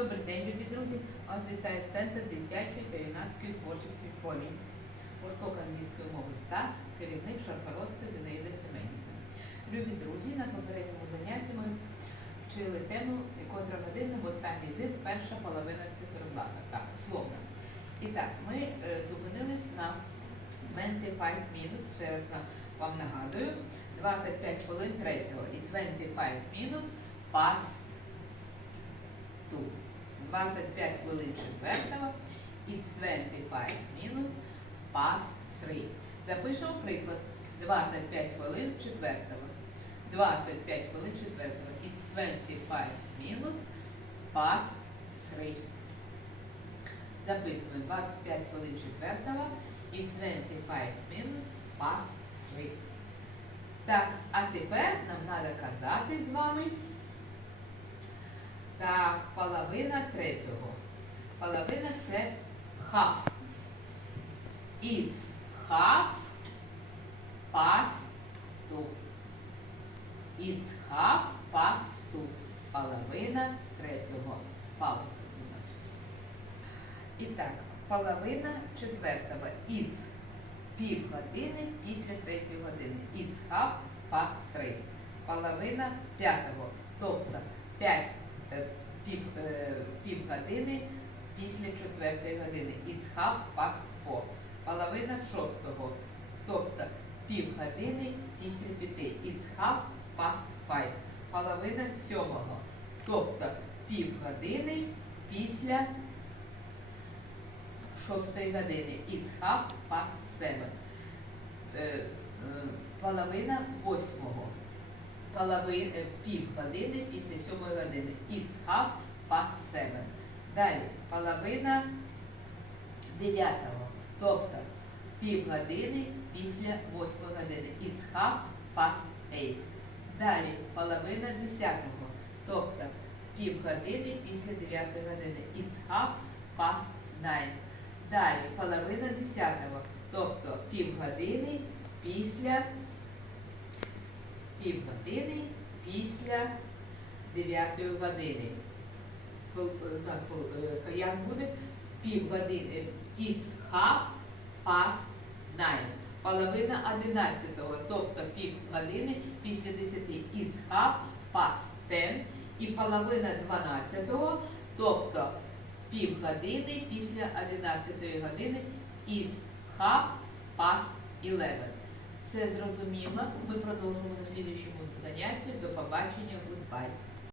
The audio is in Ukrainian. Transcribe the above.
Добрий день, любі друзі! Вас вітає Центр дитячої та юнацької творчості полі. Гурток англійської мови ста, керівник Шарпородська Зинаїда Семенівна. Любі друзі, на попередньому занятті ми вчили тему контрагодинна ботаній язик, перша половина циферблата. Так, условно. І так, ми е, зупинились на 25 minutes, ще раз вам нагадую, 25 хвилин третього і 25 minutes past two. 25 хвилин четвертого it's 25 minutes past three. Запишемо приклад. 25 хвилин четвертого. 25 хвилин четвертого. It's 25 minutes past three. Записуємо 25 хвилин четвертого. It's 25 minutes past three. Так, а тепер нам треба казати з вами. Так, половина третього. Половина це half. It's half past two. It's half past two. Половина третього. Пауза. І так, половина четвертого. It's пів години після третьої години. It's half past three. Половина п'ятого. Тобто п'ять пів, е, пів години після четвертої години. It's half past four. Половина шостого. Тобто пів години після п'яти. It's half past five. Половина сьомого. Тобто пів години після шостої години. It's half past seven. Е, е, Половина восьмого. Половина, пів години після сьомої години. It's half past seven. Далі половина дев'ятого. Тобто пів години після восьмої години. It's half past eight. Далі половина десятого. Тобто пів години після дев'ятої години. It's half past nine. Далі половина десятого. Тобто пів години після пів години після дев'ятої години. Пол- е, У нас е, буде пів години. It's half past nine. Половина одинадцятого, тобто пів години після десяти. It's half past ten. І половина дванадцятого, тобто пів години після одинадцятої години. It's half past eleven. Все зрозуміло. Ми продовжимо на слідуючому занятті. До побачення. Goodbye.